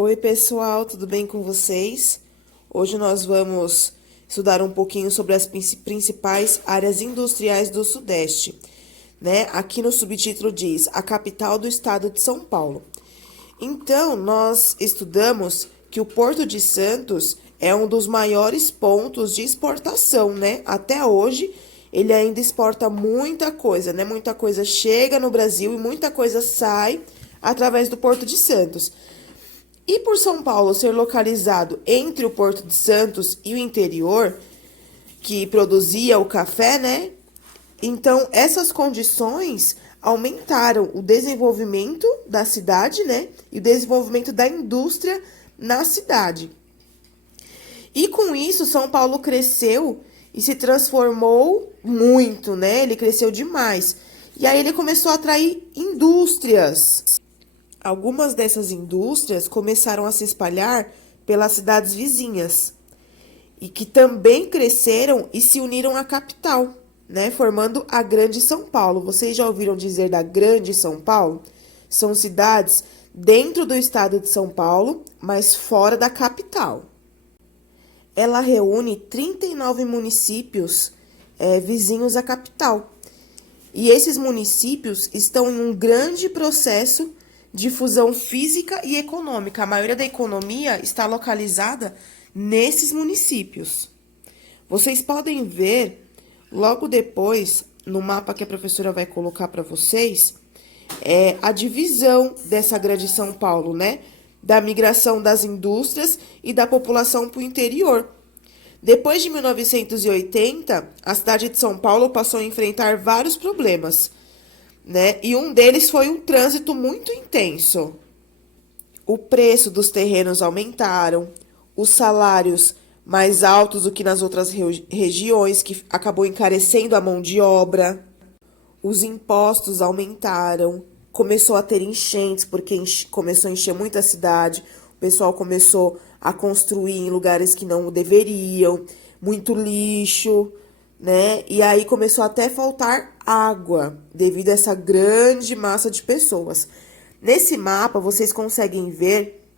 Oi, pessoal, tudo bem com vocês? Hoje nós vamos estudar um pouquinho sobre as principais áreas industriais do Sudeste, né? Aqui no subtítulo diz a capital do estado de São Paulo. Então, nós estudamos que o Porto de Santos é um dos maiores pontos de exportação, né? Até hoje, ele ainda exporta muita coisa, né? Muita coisa chega no Brasil e muita coisa sai através do Porto de Santos. E por São Paulo ser localizado entre o Porto de Santos e o interior, que produzia o café, né? Então, essas condições aumentaram o desenvolvimento da cidade, né? E o desenvolvimento da indústria na cidade. E com isso, São Paulo cresceu e se transformou muito, né? Ele cresceu demais. E aí ele começou a atrair indústrias. Algumas dessas indústrias começaram a se espalhar pelas cidades vizinhas e que também cresceram e se uniram à capital, né, formando a Grande São Paulo. Vocês já ouviram dizer da Grande São Paulo? São cidades dentro do estado de São Paulo, mas fora da capital. Ela reúne 39 municípios vizinhos à capital. E esses municípios estão em um grande processo de fusão física e econômica. A maioria da economia está localizada nesses municípios. Vocês podem ver logo depois, no mapa que a professora vai colocar para vocês, a divisão dessa Grande São Paulo, né? Da migração das indústrias e da população para o interior. Depois de 1980, a cidade de São Paulo passou a enfrentar vários problemas, né? E um deles foi um trânsito muito intenso. O preço dos terrenos aumentaram, os salários mais altos do que nas outras regiões, que acabou encarecendo a mão de obra. Os impostos aumentaram, começou a ter enchentes, porque começou a encher muita cidade, o pessoal começou a construir em lugares que não deveriam, muito lixo, né? E aí começou até a faltar água devido a essa grande massa de pessoas. Nesse mapa vocês conseguem ver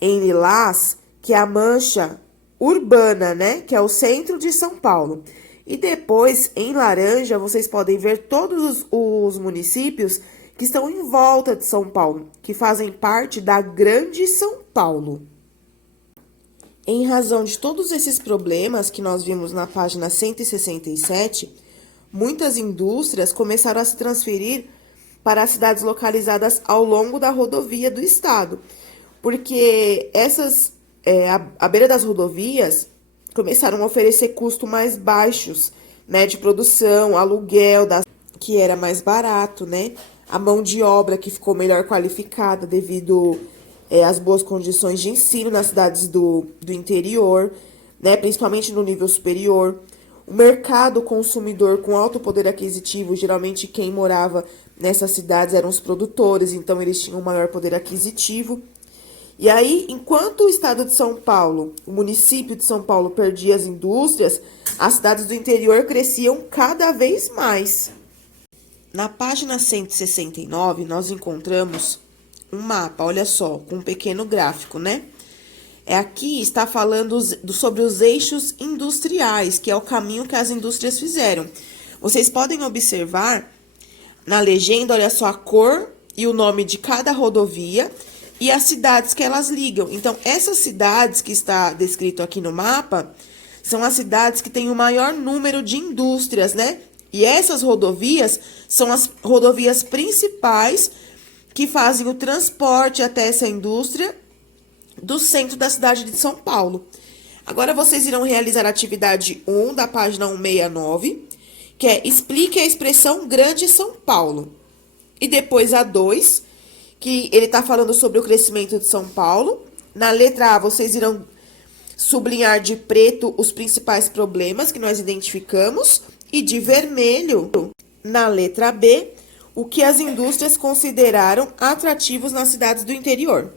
em lilás que é a mancha urbana, né? Que é o centro de São Paulo. E depois em laranja vocês podem ver todos os municípios que estão em volta de São Paulo, que fazem parte da Grande São Paulo. Em razão de todos esses problemas que nós vimos na página 167, muitas indústrias começaram a se transferir para as cidades localizadas ao longo da rodovia do estado, porque à beira das rodovias começaram a oferecer custos mais baixos, né, de produção, aluguel, que era mais barato, né, a mão de obra que ficou melhor qualificada devido as boas condições de ensino nas cidades do interior, né, principalmente no nível superior. O mercado consumidor com alto poder aquisitivo, geralmente quem morava nessas cidades eram os produtores, então eles tinham um maior poder aquisitivo. E aí, enquanto o estado de São Paulo, o município de São Paulo perdia as indústrias, as cidades do interior cresciam cada vez mais. Na página 169, nós encontramos um mapa, olha só, com um pequeno gráfico, né? Aqui está falando sobre os eixos industriais, que é o caminho que as indústrias fizeram. Vocês podem observar na legenda, olha só, a cor e o nome de cada rodovia e as cidades que elas ligam. Então, essas cidades que está descrito aqui no mapa são as cidades que têm o maior número de indústrias, né? E essas rodovias são as rodovias principais que fazem o transporte até essa indústria do centro da cidade de São Paulo. Agora vocês irão realizar a atividade 1 da página 169, que é explique a expressão Grande São Paulo. E depois a 2, que ele está falando sobre o crescimento de São Paulo. Na letra A, vocês irão sublinhar de preto os principais problemas que nós identificamos e de vermelho, na letra B, o que as indústrias consideraram atrativos nas cidades do interior.